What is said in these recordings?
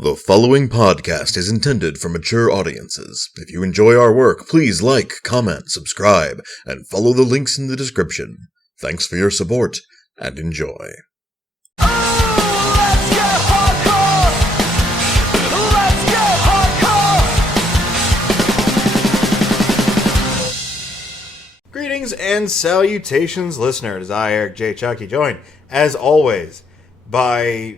The following podcast is intended for mature audiences. If you enjoy our work, please like, comment, subscribe, and follow the links in the description. Thanks for your support, and enjoy. Greetings and salutations, listeners. I, Eric J. Chucky, joined, as always, by,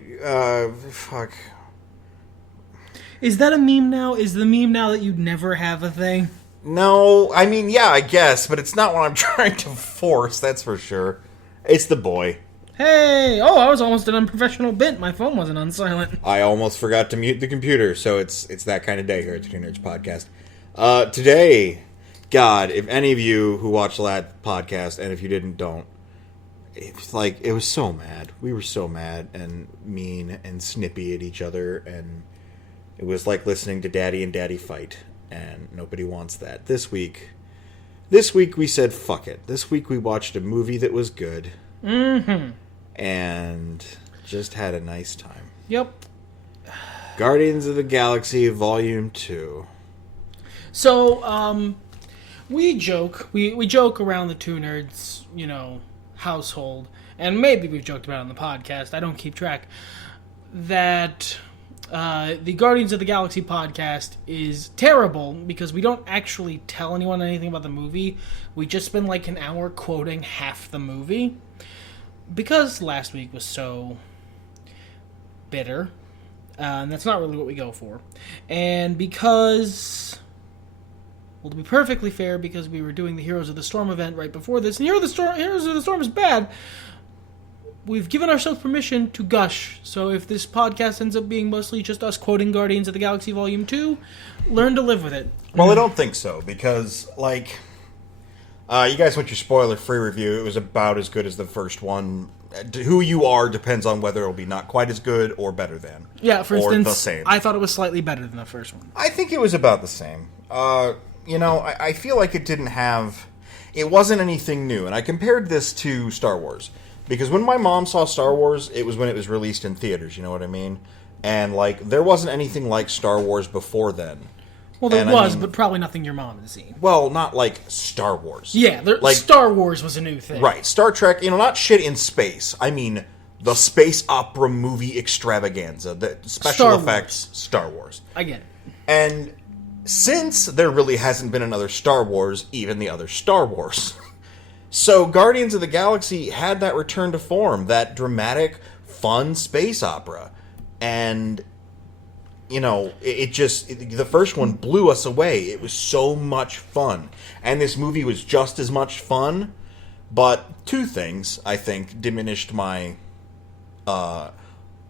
Is that a meme now? Is the meme now that you'd never have a thing? No, I mean, yeah, I guess, but it's not what I'm trying to force, that's for sure. It's the boy. Hey! Oh, I was almost an unprofessional bit. My phone wasn't on silent. I almost forgot to mute the computer, so it's that kind of day here at the Two Nerds Podcast. Today, God, if any of you who watched that podcast, and if you didn't, don't. It was so mad. We were so mad and mean and snippy at each other, and it was like listening to Daddy and Daddy fight, and nobody wants that. This week we said, fuck it. This week we watched a movie that was good. Mm-hmm. And just had a nice time. Yep. Guardians of the Galaxy Volume 2. So, we joke. We joke around the Two Nerds, household, and maybe we've joked about it on the podcast, I don't keep track, that the Guardians of the Galaxy podcast is terrible because we don't actually tell anyone anything about the movie. We just spend like an hour quoting half the movie because last week was so bitter, and that's not really what we go for. And because, well, to be perfectly fair, because we were doing the Heroes of the Storm event right before this, and Heroes of the Storm is bad, we've given ourselves permission to gush. So if this podcast ends up being mostly just us quoting Guardians of the Galaxy Volume 2, learn to live with it. Well, I don't think so, because, you guys went your spoiler-free review. It was about as good as the first one. Who you are depends on whether it'll be not quite as good or better than. Yeah, for instance, the same. I thought it was slightly better than the first one. I think it was about the same. I feel like it didn't have... It wasn't anything new, and I compared this to Star Wars. Because when my mom saw Star Wars, it was when it was released in theaters, you know what I mean? And, there wasn't anything like Star Wars before then. Well, there but probably nothing your mom has seen. Well, not like Star Wars. Yeah, Star Wars was a new thing. Right, Star Trek, not shit in space. I mean, the space opera movie extravaganza, the special effects, Star Wars. I get it. And since there really hasn't been another Star Wars, even the other Star Wars... So, Guardians of the Galaxy had that return to form, that dramatic, fun space opera. And, the first one blew us away. It was so much fun. And this movie was just as much fun, but two things, I think, diminished my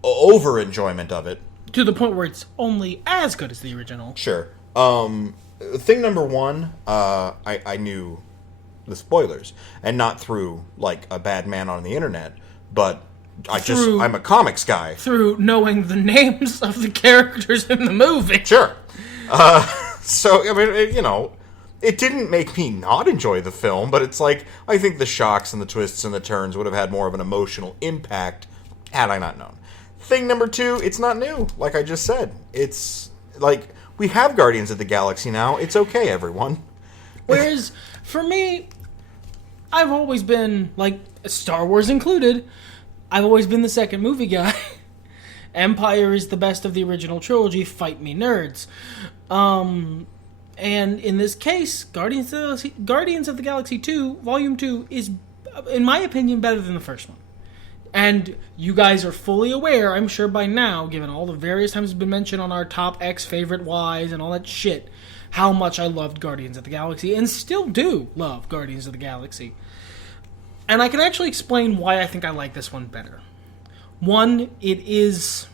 over-enjoyment of it. To the point where it's only as good as the original. Sure. Thing number one, I knew the spoilers, and not through a bad man on the internet, but I'm a comics guy. Through knowing the names of the characters in the movie. Sure. So, I mean, it didn't make me not enjoy the film, but it's I think the shocks and the twists and the turns would have had more of an emotional impact had I not known. Thing number two, it's not new, like I just said. It's, we have Guardians of the Galaxy now. It's okay, everyone. Whereas, for me, I've always been, Star Wars included, I've always been the second movie guy. Empire is the best of the original trilogy, fight me nerds. And in this case, Guardians of the Galaxy 2, Volume 2, is, in my opinion, better than the first one. And you guys are fully aware, I'm sure by now, given all the various times it's been mentioned on our top X favorite Ys and all that shit, how much I loved Guardians of the Galaxy, and still do love Guardians of the Galaxy. And I can actually explain why I think I like this one better. One, it is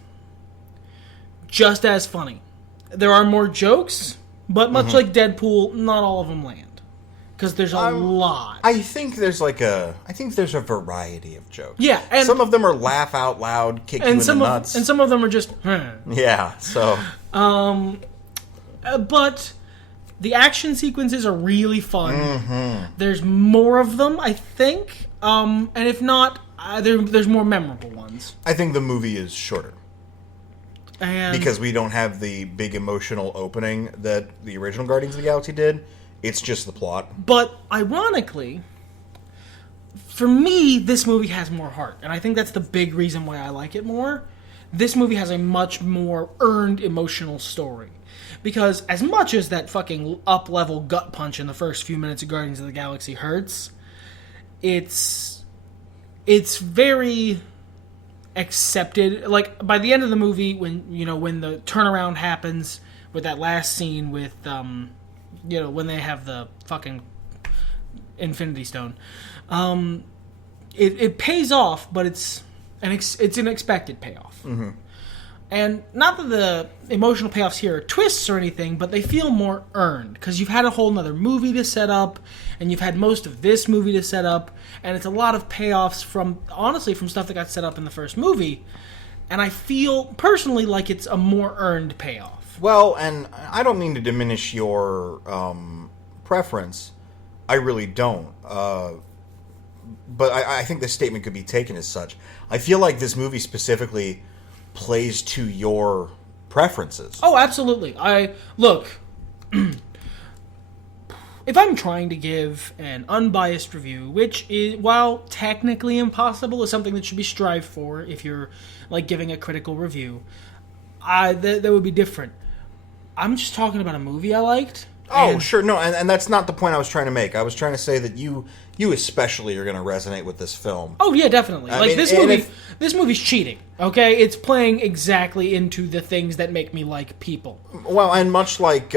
just as funny. There are more jokes, but much like Deadpool, not all of them land. Because there's a lot. I think there's a variety of jokes. Yeah. And some of them are laugh out loud, kick you in the nuts. And some of them are just, Yeah, so. But the action sequences are really fun. Mm-hmm. There's more of them, I think. And if not, there's more memorable ones. I think the movie is shorter. And because we don't have the big emotional opening that the original Guardians of the Galaxy did. It's just the plot. But ironically, for me, this movie has more heart, and I think that's the big reason why I like it more. This movie has a much more earned emotional story. Because as much as that fucking up-level gut punch in the first few minutes of Guardians of the Galaxy hurts, it's very accepted. Like, by the end of the movie, when the turnaround happens with that last scene with, when they have the fucking Infinity Stone, it pays off, but it's an expected payoff. Mm-hmm. And not that the emotional payoffs here are twists or anything, but they feel more earned, because you've had a whole nother movie to set up, and you've had most of this movie to set up, and it's a lot of payoffs from stuff that got set up in the first movie, and I feel, personally, like it's a more earned payoff. Well, and I don't mean to diminish your preference. I really don't. But I think this statement could be taken as such. I feel like this movie specifically plays to your preferences. Oh, absolutely. Look, if I'm trying to give an unbiased review, which is, while technically impossible, is something that should be strived for if you're like giving a critical review, that would be different. I'm just talking about a movie I liked. Oh, sure. No, and that's not the point I was trying to make. I was trying to say that you especially are going to resonate with this film. Oh, yeah, definitely. This movie's cheating, okay? It's playing exactly into the things that make me like people. Well, and much like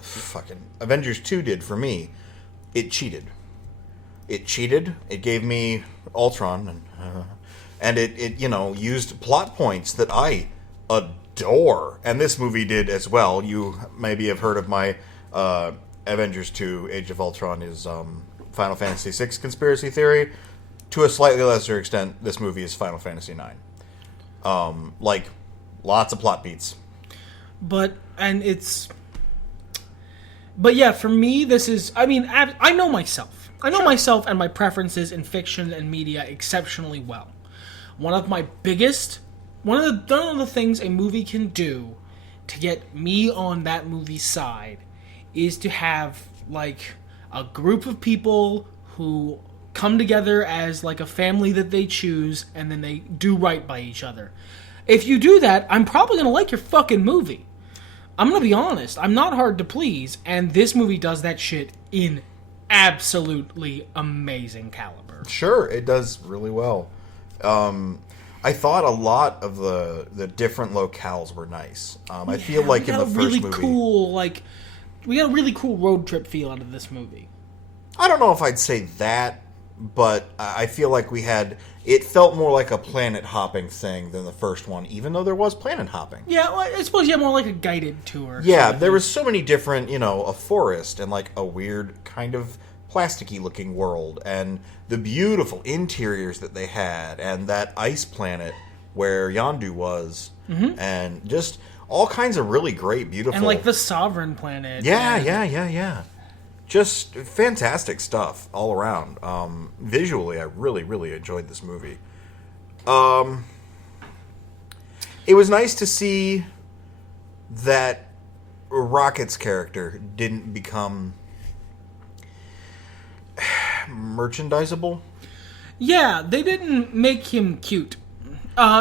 fucking Avengers 2 did for me, it cheated. It cheated. It gave me Ultron, and it used plot points that I adore, and this movie did as well. You maybe have heard of my Avengers 2 Age of Ultron is Final Fantasy VI conspiracy theory. To a slightly lesser extent, this movie is Final Fantasy IX. Like, lots of plot beats. But yeah, for me, this is, I mean, I know myself. I know myself and my preferences in fiction and media exceptionally well. One of the things a movie can do to get me on that movie's side is to have, like, a group of people who come together as, like, a family that they choose, and then they do right by each other. If you do that, I'm probably going to like your fucking movie. I'm going to be honest. I'm not hard to please, and this movie does that shit in absolutely amazing caliber. Sure, it does really well. I thought a lot of the different locales were nice. I feel like in the first movie... we got a really cool road trip feel out of this movie. I don't know if I'd say that, but I feel like it felt more like a planet hopping thing than the first one, even though there was planet hopping. Yeah, well, I suppose more like a guided tour. Yeah, there was so many different, a forest and like a weird kind of plasticky looking world, and the beautiful interiors that they had, and that ice planet where Yondu was, and just all kinds of really great, beautiful... And like the Sovereign planet. Yeah. Just fantastic stuff all around. Visually, I really, really enjoyed this movie. It was nice to see that Rocket's character didn't become merchandisable. Yeah, they didn't make him cute.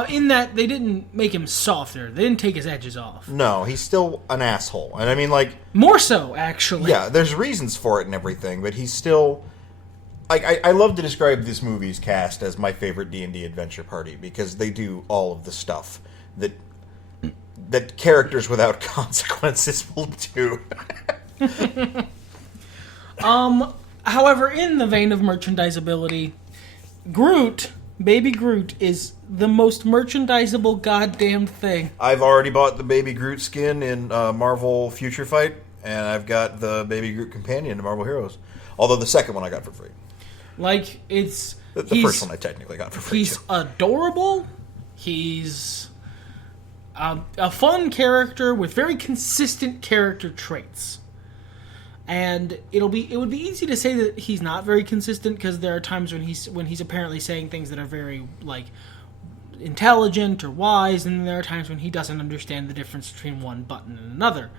In that they didn't make him softer. They didn't take his edges off. No, he's still an asshole. And I mean, like... More so, actually. Yeah, there's reasons for it and everything, but he's still... I love to describe this movie's cast as my favorite D&D adventure party, because they do all of the stuff that characters without consequences will do. However, in the vein of merchandisability, Baby Groot is the most merchandisable goddamn thing. I've already bought the Baby Groot skin in Marvel Future Fight, and I've got the Baby Groot companion in Marvel Heroes. Although the second one I got for free. Like, it's... The first one I technically got for free, He's adorable. He's a fun character with very consistent character traits. And it would be easy to say that he's not very consistent, because there are times when he's apparently saying things that are very, like, intelligent or wise, and there are times when he doesn't understand the difference between one button and another.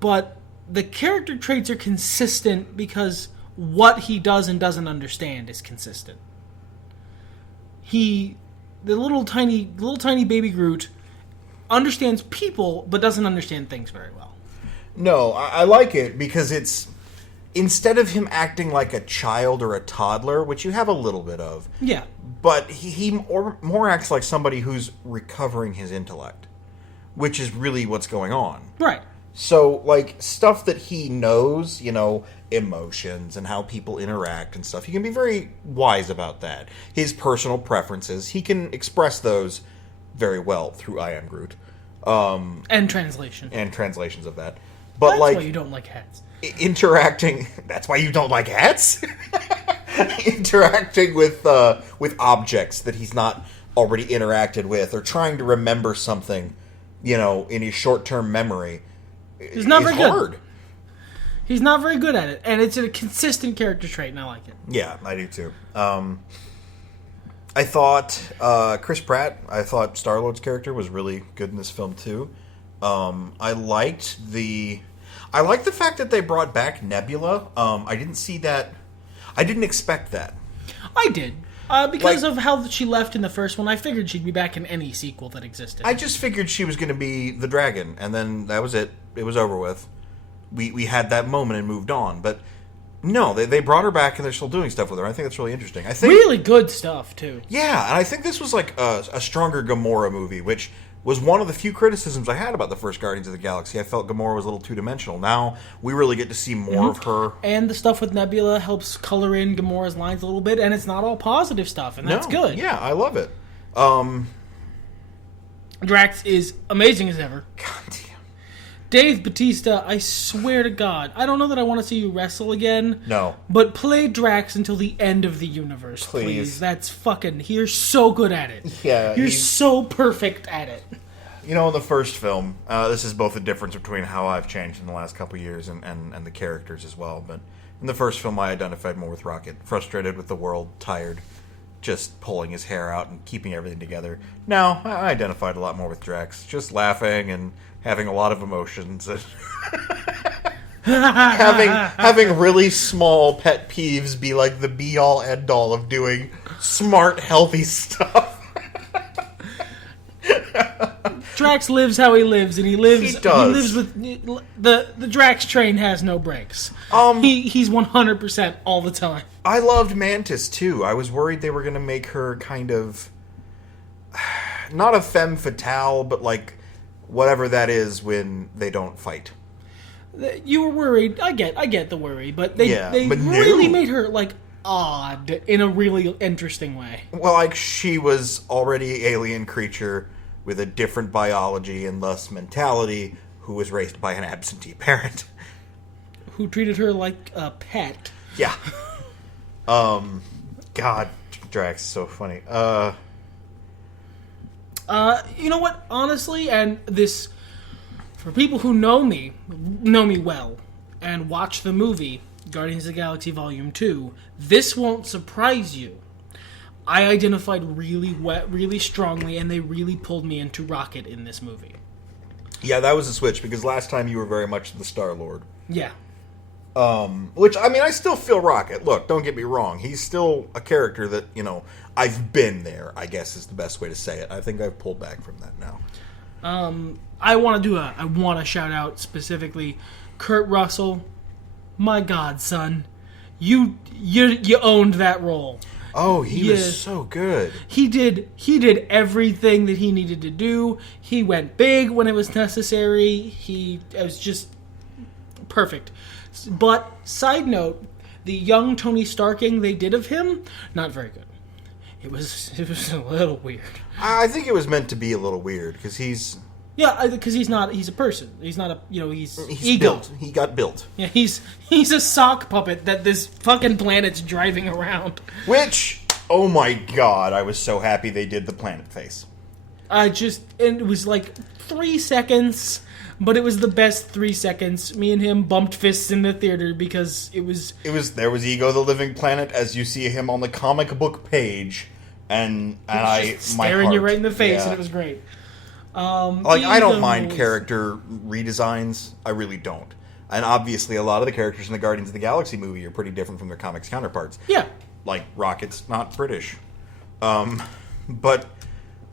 But the character traits are consistent because what he does and doesn't understand is consistent. The little tiny baby Groot understands people, but doesn't understand things very well. No, I like it because it's, instead of him acting like a child or a toddler, which you have a little bit of, Yeah. but he more acts like somebody who's recovering his intellect, which is really what's going on. Right. So, like, stuff that he knows, emotions and how people interact and stuff, he can be very wise about that. His personal preferences, he can express those very well through I Am Groot. And translation. And translations of that. But, That's like, why you don't like hats. interacting... That's why you don't like hats? Interacting with objects that he's not already interacted with, or trying to remember something, in his short-term memory... He's not very hard. good. He's not very good at it, and it's a consistent character trait, and I like it. Yeah, I do too. I thought Chris Pratt, Star-Lord's character was really good in this film too. I liked the fact that they brought back Nebula. I didn't see that. I didn't expect that. I did. Because of how she left in the first one, I figured she'd be back in any sequel that existed. I just figured she was going to be the dragon, and then that was it. It was over with. We had that moment and moved on, but no, they brought her back and they're still doing stuff with her. I think that's really interesting. I think really good stuff too. Yeah, and I think this was like a stronger Gamora movie, which was one of the few criticisms I had about the first Guardians of the Galaxy. I felt Gamora was a little two-dimensional. Now we really get to see more of her. And the stuff with Nebula helps color in Gamora's lines a little bit, and it's not all positive stuff, and that's good. Yeah, I love it. Drax is amazing as ever. God damn. Dave Bautista, I swear to God, I don't know that I want to see you wrestle again. No. But play Drax until the end of the universe, please. That's fucking... You're so good at it. Yeah. You're so perfect at it. In the first film, this is both a difference between how I've changed in the last couple of years and the characters as well. But in the first film, I identified more with Rocket. Frustrated with the world, tired, just pulling his hair out and keeping everything together. Now, I identified a lot more with Drax. Just laughing and having a lot of emotions. And having really small pet peeves be like the be-all, end-all of doing smart, healthy stuff. Drax lives how he lives, and he lives. He does. He lives with the Drax train has no brakes. He's 100% all the time. I loved Mantis too. I was worried they were going to make her kind of not a femme fatale, but like whatever that is when they don't fight. You were worried. I get the worry, but they really made her like odd in a really interesting way. Well, like she was already an alien creature with a different biology and thus mentality, who was raised by an absentee parent. Who treated her like a pet. Yeah. God, Drax is so funny. You know what? Honestly, and this, for people who know me well, and watch the movie, Guardians of the Galaxy Volume 2, this won't surprise you. I identified really strongly, and they really pulled me into Rocket in this movie. Yeah, that was a switch, because last time you were very much the Star-Lord. Yeah. Which, I mean, I still feel Rocket. Look, don't get me wrong. He's still a character that, I've been there, I guess is the best way to say it. I think I've pulled back from that now. I want to shout out specifically Kurt Russell. My God, son. You owned that role. Oh, he was so good. He did everything that he needed to do. He went big when it was necessary. It was just perfect. But side note, the young Tony Starking they did of him, not very good. It was a little weird. I think it was meant to be a little weird because he's he's a person. He's not he's ego. Built. He got built. Yeah, he's a sock puppet that this fucking planet's driving around. Which, oh my God, I was so happy they did the planet face. And it was like 3 seconds, but it was the best 3 seconds. Me and him bumped fists in the theater because there was Ego the Living Planet as you see him on the comic book page and my staring you right in the face, and it was great. I don't mind character redesigns. I really don't. And obviously, a lot of the characters in the Guardians of the Galaxy movie are pretty different from their comics counterparts. Yeah. Like, Rocket's not British. But,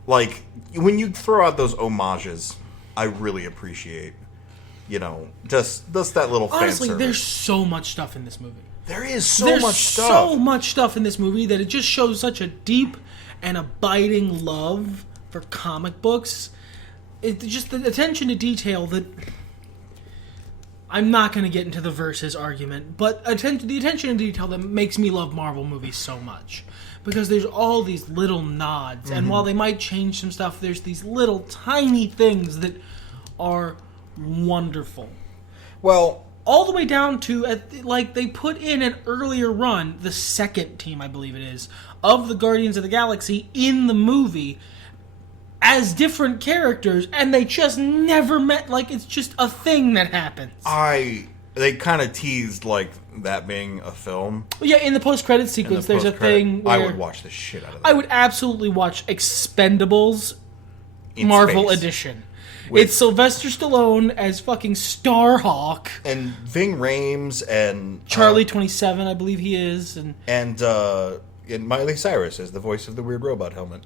like, when you throw out those homages, I really appreciate, just that little fan Honestly, service. there's so much stuff in this movie. There is so much stuff in this movie that it just shows such a deep and abiding love for comic books. It's just the attention to detail that... I'm not going to get into the versus argument, but the attention to detail that makes me love Marvel movies so much. Because there's all these little nods, and while they might change some stuff, there's these little tiny things that are wonderful. Well... all the way down to, they put in an earlier run, the second team, I believe it is, of the Guardians of the Galaxy in the movie as different characters, and they just never met. Like, it's just a thing that happens. They kind of teased, that being a film. Yeah, in the post-credit sequence, there's a thing where... I would watch the shit out of that. I would absolutely watch Expendables in Marvel space. Edition. It's Sylvester Stallone as fucking Starhawk. And Ving Rhames and... Charlie 27, I believe he is. And Miley Cyrus as the voice of the weird robot helmet.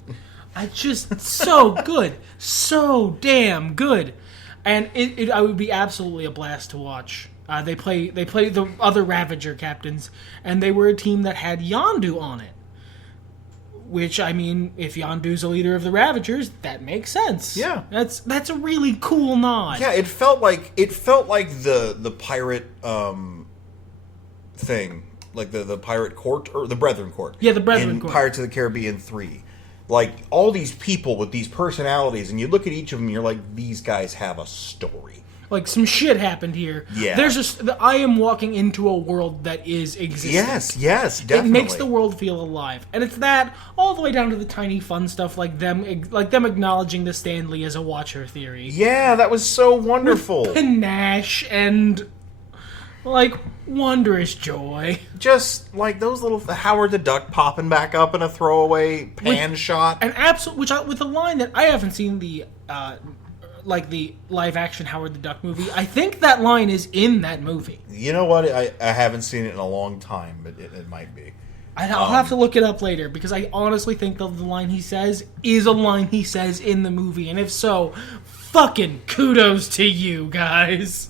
So good. So damn good. And I would be absolutely a blast to watch. They play the other Ravager captains, and they were a team that had Yondu on it. Which, I mean, if Yondu's a leader of the Ravagers, that makes sense. Yeah. That's a really cool nod. Yeah, it felt like the pirate thing. Like the pirate court, or the Brethren Court. Yeah, the Brethren Court. In Pirates of the Caribbean 3. Like, all these people with these personalities, and you look at each of them and you're like, these guys have a story. Like, some shit happened here. Yeah. I am walking into a world that is existent. Yes, definitely. It makes the world feel alive. And it's that, all the way down to the tiny fun stuff, like them acknowledging the Stanley as a Watcher theory. Yeah, that was so wonderful. With panache and, wondrous joy. Just, those little... Howard the Duck popping back up in a throwaway pan shot. And with a line that I haven't seen the live-action Howard the Duck movie. I think that line is in that movie. You know what? I haven't seen it in a long time, but it might be. I'll have to look it up later, because I honestly think the line he says is a line he says in the movie. And if so, fucking kudos to you, guys.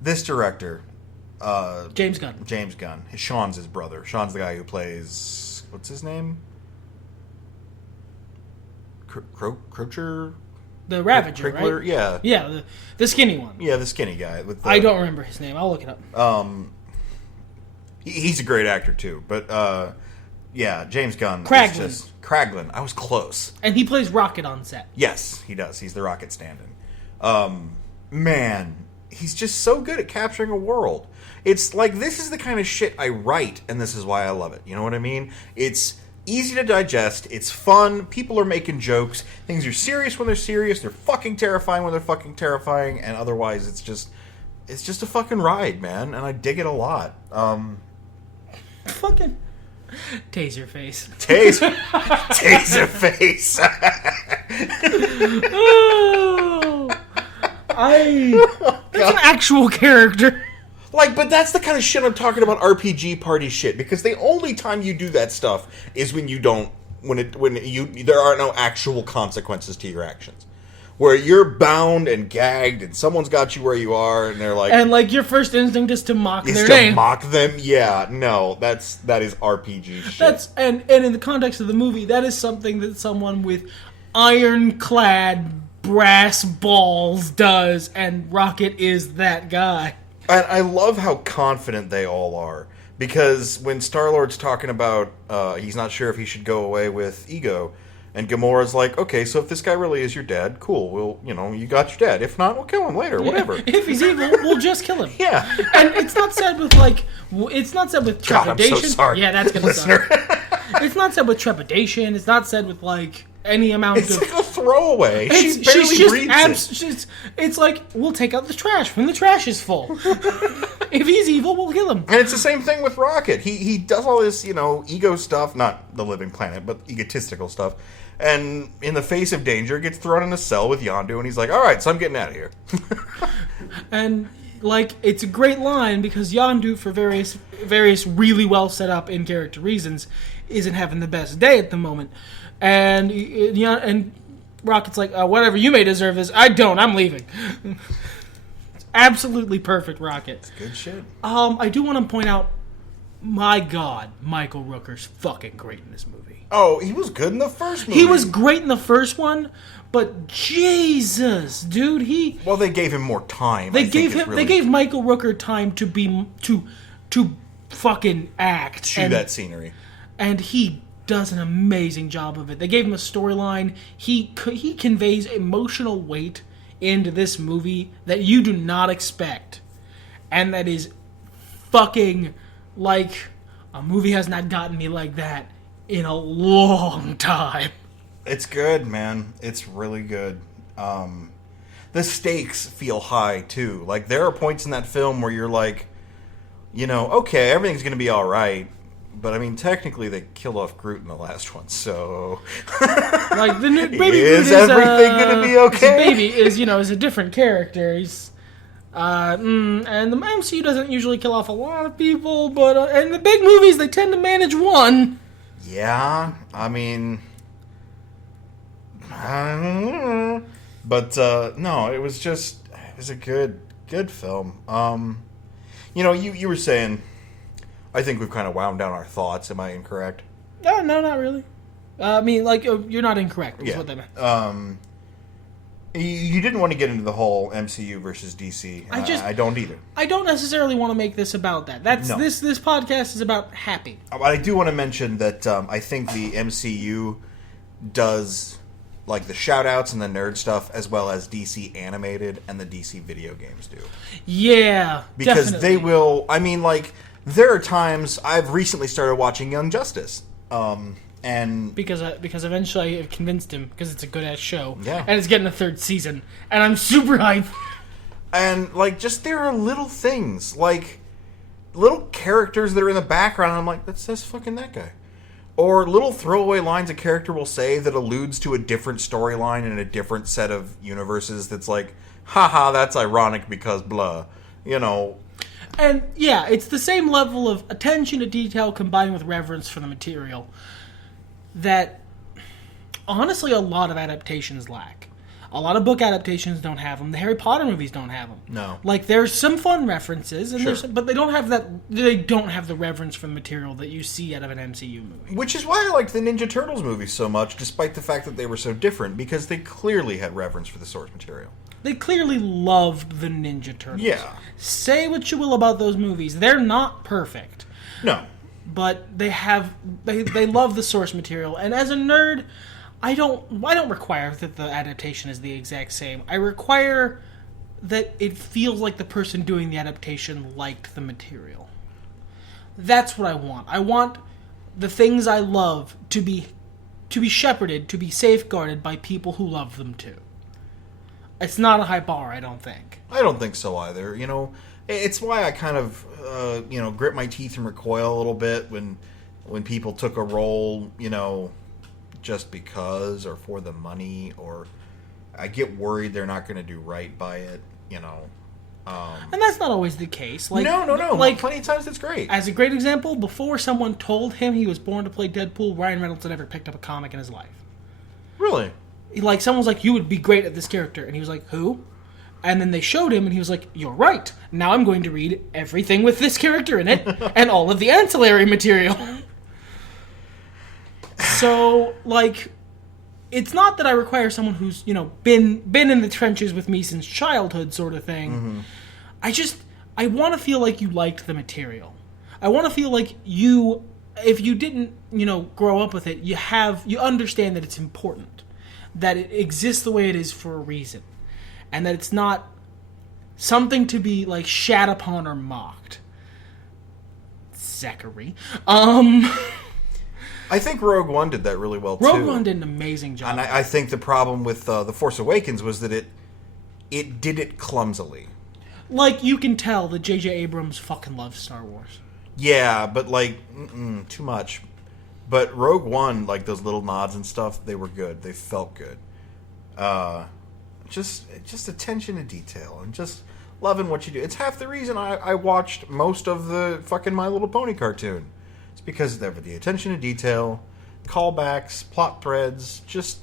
This director... James Gunn. Sean's his brother. Sean's the guy who plays... What's his name? Crocher? The Ravager, Crickler? right? Yeah. Yeah, the skinny one. Yeah, the skinny guy. I don't remember his name. I'll look it up. He's a great actor, too. But, James Gunn. Kraglin. I was close. And he plays Rocket on set. Yes, he does. He's the Rocket stand-in. Man, he's just so good at capturing a world. It's like, this is the kind of shit I write, and this is why I love it. You know what I mean? It's easy to digest, it's fun, people are making jokes, things are serious when they're serious, they're fucking terrifying when they're fucking terrifying, and otherwise it's just a fucking ride, man, and I dig it a lot. Fucking taser face. Taser face. That's an actual character. But that's the kind of shit I'm talking about, RPG party shit. Because the only time you do that stuff is when there are no actual consequences to your actions. Where you're bound and gagged, and someone's got you where you are, and they're like... And, your first instinct is to mock their name. To mock them? Yeah, no, that is RPG shit. And in the context of the movie, that is something that someone with ironclad brass balls does, and Rocket is that guy. And I love how confident they all are. Because when Star-Lord's talking about he's not sure if he should go away with Ego, and Gamora's like, okay, so if this guy really is your dad, cool, you got your dad. If not, we'll kill him later, whatever. If he's evil, we'll just kill him. Yeah. And it's not said with trepidation. God, I'm so sorry. Yeah, that's gonna suck. It's not said with trepidation. It's not said with any amount of... It's like a throwaway. She barely reads it. It's like, we'll take out the trash when the trash is full. If he's evil, we'll kill him. And it's the same thing with Rocket. He does all this, ego stuff, not the living planet, but egotistical stuff. And in the face of danger, gets thrown in a cell with Yondu, and he's like, all right, so I'm getting out of here. And, it's a great line, because Yondu, for various really well set up in-character reasons, isn't having the best day at the moment. And Rocket's like, whatever, you may deserve this. I don't, I'm leaving. It's absolutely perfect, Rocket. It's good shit. I do want to point out, my God, Michael Rooker's fucking great in this movie. Oh, he was good in the first movie. He was great in the first one, but Jesus, dude, Well, they gave him more time. They gave Michael Rooker time to fucking act. Chew that scenery. And he does an amazing job of it. They gave him a storyline. He conveys emotional weight into this movie that you do not expect. And that is fucking a movie has not gotten me like that in a long time. It's good, man. It's really good. The stakes feel high, too. There are points in that film where you're like, okay, everything's going to be all right. But, technically they killed off Groot in the last one, so... the new baby Groot is everything going to be okay? Baby is a different character. He's... and the MCU doesn't usually kill off a lot of people, but in the big movies, they tend to manage one. Yeah, but no, it was a good film. You were saying, I think we've kind of wound down our thoughts. Am I incorrect? No, not really. You're not incorrect. Is what they meant. You didn't want to get into the whole MCU versus DC. I don't either. I don't necessarily want to make this about that. This podcast is about happy. But I do want to mention that I think the MCU does the shout-outs and the nerd stuff as well as DC animated and the DC video games do. Yeah, because definitely. They will. There are times I've recently started watching Young Justice. And because eventually I convinced him, because it's a good ass show, yeah, and it's getting a third season, and I'm super hyped. And there are little things, little characters that are in the background. And I'm like, that's fucking that guy, or little throwaway lines a character will say that alludes to a different storyline in a different set of universes. That's haha, that's ironic because blah, And yeah, it's the same level of attention to detail combined with reverence for the material that, honestly, a lot of adaptations lack. A lot of book adaptations don't have them. The Harry Potter movies don't have them. No. There's some fun references, and sure, but they don't have that. They don't have the reverence for the material that you see out of an MCU movie. Which is why I liked the Ninja Turtles movies so much, despite the fact that they were so different, because they clearly had reverence for the source material. They clearly loved the Ninja Turtles. Yeah. Say what you will about those movies. They're not perfect. No. But they love the source material. And as a nerd, I don't require that the adaptation is the exact same. I require that it feels like the person doing the adaptation liked the material. That's what I want. I want the things I love to be shepherded, to be safeguarded by people who love them too. It's not a high bar, I don't think. I don't think so either. It's why I kind of, grit my teeth and recoil a little bit when people took a role, just because or for the money, or I get worried they're not going to do right by it, And that's not always the case. No. Plenty of times it's great. As a great example, before someone told him he was born to play Deadpool, Ryan Reynolds had never picked up a comic in his life. Really? Someone's like, you would be great at this character. And he was like, who? And then they showed him, and he was like, you're right. Now I'm going to read everything with this character in it, and all of the ancillary material. So, it's not that I require someone who's, been in the trenches with me since childhood sort of thing. Mm-hmm. I want to feel like you liked the material. I want to feel like you, if you didn't, grow up with it, you understand that it's important. That it exists the way it is for a reason. And that it's not something to be, shat upon or mocked. Zachary. I think Rogue One did that really well, too. Rogue One did an amazing job. And I think the problem with The Force Awakens was that it did it clumsily. Like, you can tell that J.J. Abrams fucking loves Star Wars. Yeah, but, like, too much. But Rogue One, like, those little nods and stuff, they were good. They felt good. Just attention to detail and just loving what you do. It's half the reason I watched most of the fucking My Little Pony cartoon. It's because of the attention to detail, callbacks, plot threads, just,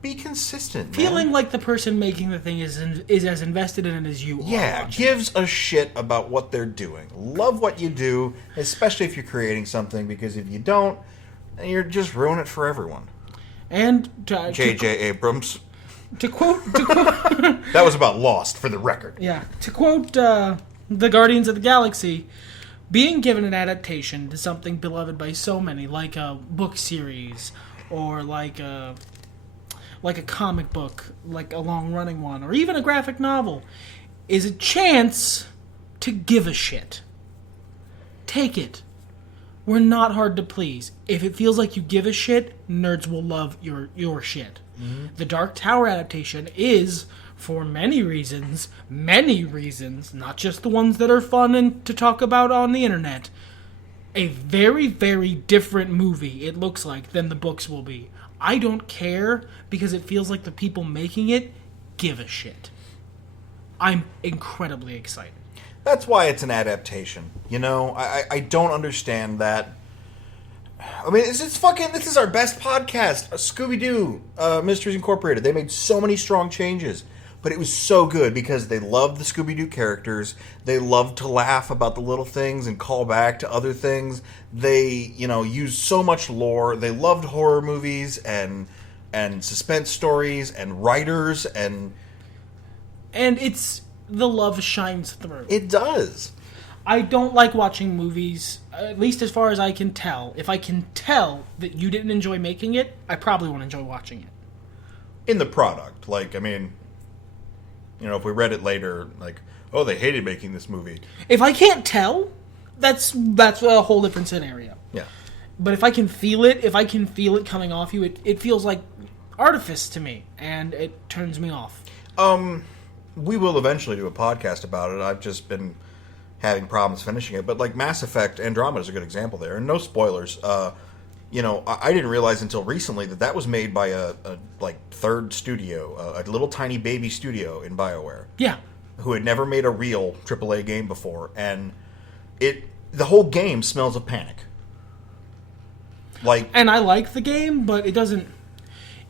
be consistent, Feeling man. like the person making the thing is as invested in it as you are. Yeah, gives a shit about what they're doing. Love what you do, especially if you're creating something, because if you don't, then you're just ruining it for everyone. And J.J. Abrams. To quote That was about Lost, for the record. Yeah. To quote the Guardians of the Galaxy, being given an adaptation to something beloved by so many, like a book series or like a comic book, like a long-running one, or even a graphic novel, is a chance to give a shit. Take it. We're not hard to please. If it feels like you give a shit, nerds will love your shit. Mm-hmm. The Dark Tower adaptation is, for many reasons, not just the ones that are fun and to talk about on the internet, a very, very different movie, it looks like, than the books will be. I don't care, because it feels like the people making it give a shit. I'm incredibly excited. That's why it's an adaptation. I don't understand that. I mean, this is our best podcast. Scooby-Doo, Mysteries Incorporated. They made so many strong changes. But it was so good because they loved the Scooby-Doo characters. They loved to laugh about the little things and call back to other things. They, used so much lore. They loved horror movies and suspense stories and writers and it's the love shines through. It does. I don't like watching movies, at least as far as I can tell. If I can tell that you didn't enjoy making it, I probably won't enjoy watching it. In the product. If we read it later, oh, they hated making this movie. If I can't tell, that's a whole different scenario. Yeah. But if I can feel it coming off you, it feels like artifice to me, and it turns me off. We will eventually do a podcast about it. I've just been having problems finishing it. But, Mass Effect Andromeda is a good example there. And no spoilers. I didn't realize until recently that was made by a third studio, a little tiny baby studio in BioWare. Yeah. Who had never made a real AAA game before. And the whole game smells of panic. And I like the game, but it doesn't...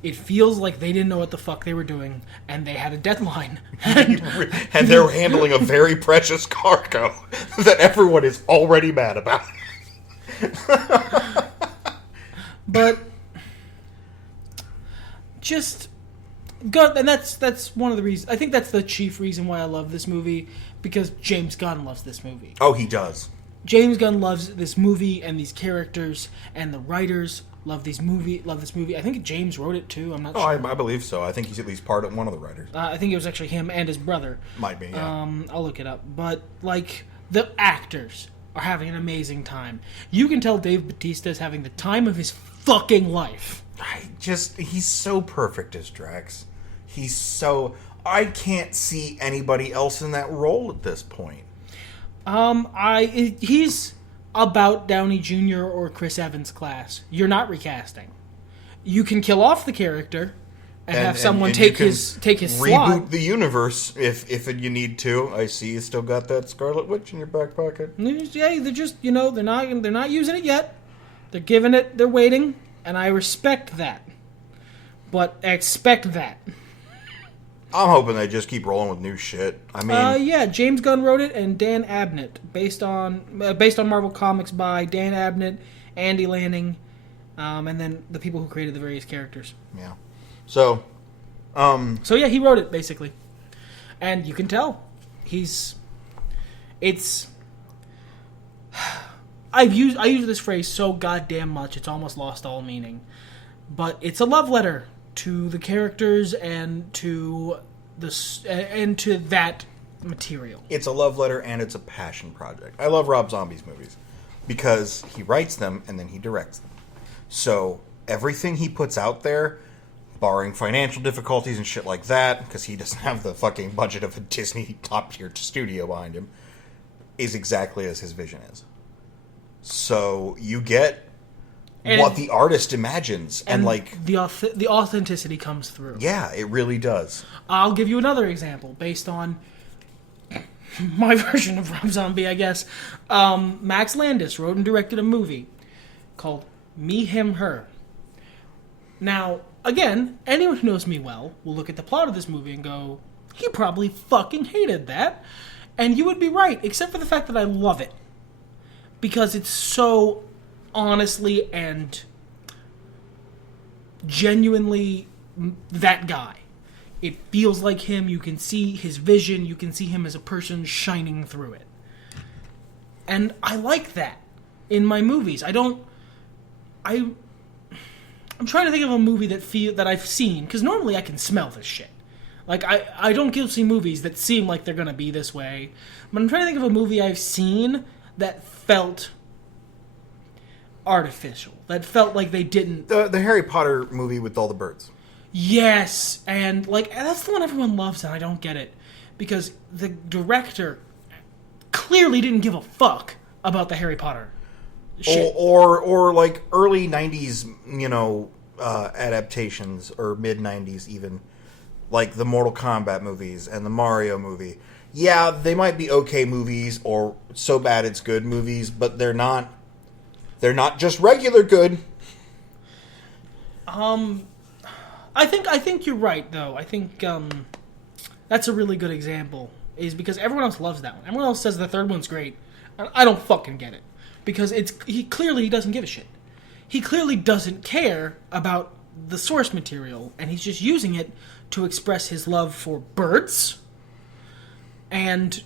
It feels like they didn't know what the fuck they were doing, and they had a deadline. And they're handling a very precious cargo that everyone is already mad about. But just good, and that's one of the reasons. I think that's the chief reason why I love this movie, because James Gunn loves this movie. Oh, he does. James Gunn loves this movie and these characters, and the writers love this movie. I think James wrote it too. I'm not sure. I believe so. I think he's at least one of the writers. I think it was actually him and his brother. Might be. Yeah. I'll look it up. But the actors are having an amazing time. You can tell Dave Bautista is having the time of his fucking life. He's so perfect as Drax. I can't see anybody else in that role at this point. He's about Downey Jr. or Chris Evans class. You're not recasting. You can kill off the character and have someone take his slot. Reboot the universe if you need to. I see you still got that Scarlet Witch in your back pocket. Yeah, they're just they're not using it yet. They're giving it. They're waiting, and I respect that. But expect that. I'm hoping they just keep rolling with new shit. I mean, James Gunn wrote it, and Dan Abnett, based on Marvel Comics by Dan Abnett, Andy Lanning, and then the people who created the various characters. Yeah. So he wrote it basically, and you can tell I use this phrase so goddamn much it's almost lost all meaning, but it's a love letter to the characters and to that material. It's a love letter and it's a passion project. I love Rob Zombie's movies because he writes them and then he directs them. So everything he puts out there barring financial difficulties and shit like that, because he doesn't have the fucking budget of a Disney top-tier studio behind him, is exactly as his vision is. So you get what the artist imagines, and like the authenticity comes through. Yeah, it really does. I'll give you another example based on my version of Rob Zombie, I guess. Max Landis wrote and directed a movie called Me, Him, Her. Now, again, anyone who knows me well will look at the plot of this movie and go, he probably fucking hated that. And you would be right, except for the fact that I love it. Because it's so honestly and genuinely that guy. It feels like him. You can see his vision. You can see him as a person shining through it. And I like that in my movies. I'm trying to think of a movie that I've seen, because normally I can smell this shit. Like, I don't go see movies that seem like they're going to be this way. But I'm trying to think of a movie I've seen that felt artificial. That felt like they didn't... The Harry Potter movie with all the birds. Yes, and like that's the one everyone loves, and I don't get it. Because the director clearly didn't give a fuck about the Harry Potter shit. Or like early 90s, adaptations, or mid-90s even. Like the Mortal Kombat movies and the Mario movie. Yeah, they might be okay movies, or so bad it's good movies, but they're not just regular good. I think you're right, though. I think that's a really good example, is because everyone else loves that one. Everyone else says the third one's great. I don't fucking get it. Because he clearly doesn't give a shit. He clearly doesn't care about the source material, and he's just using it to express his love for birds and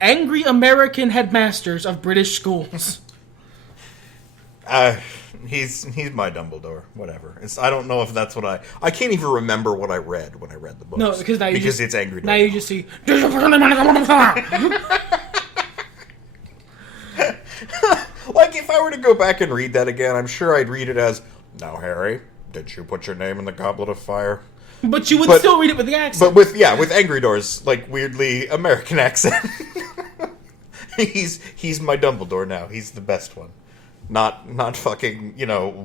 angry American headmasters of British schools. He's my Dumbledore. Whatever. I don't know if that's what I can't even remember what I read when I read the books. No, because it's angry. Now you just see. Like if I were to go back and read that again, I'm sure I'd read it as, "Now, Harry, did you put your name in the Goblet of Fire?" But you would still read it with the accent. But with Angry Door's like weirdly American accent. He's my Dumbledore now. He's the best one. Not fucking,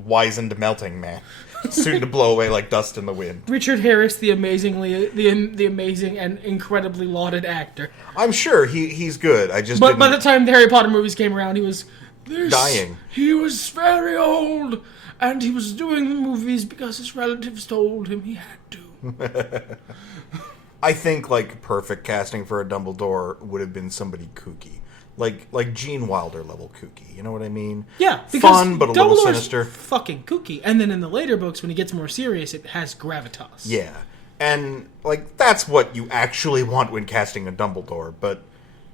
wizened melting man. Soon to blow away like dust in the wind. Richard Harris, the amazing and incredibly lauded actor. I'm sure he's good. But by the time the Harry Potter movies came around, he was dying. He was very old, and he was doing the movies because his relatives told him he had to. I think like perfect casting for a Dumbledore would have been somebody kooky. Like Gene Wilder level kooky, you know what I mean? Yeah, because fun but a little Dumbledore's sinister. Fucking kooky, and then in the later books, when he gets more serious, it has gravitas. Yeah, and like that's what you actually want when casting a Dumbledore, but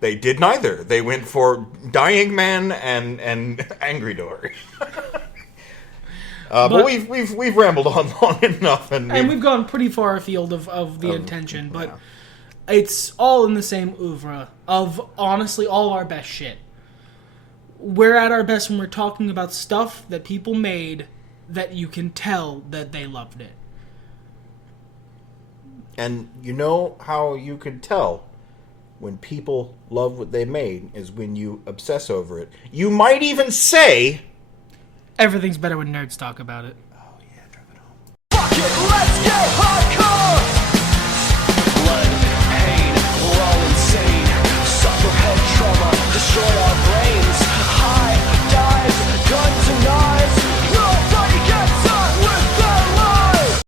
they did neither. They went for dying man and angry door. But we've rambled on long enough, and we've gone pretty far afield of the intention, but. Yeah. It's all in the same oeuvre of, honestly, all our best shit. We're at our best when we're talking about stuff that people made that you can tell that they loved it. And you know how you can tell when people love what they made is when you obsess over it. You might even say... Everything's better when nerds talk about it.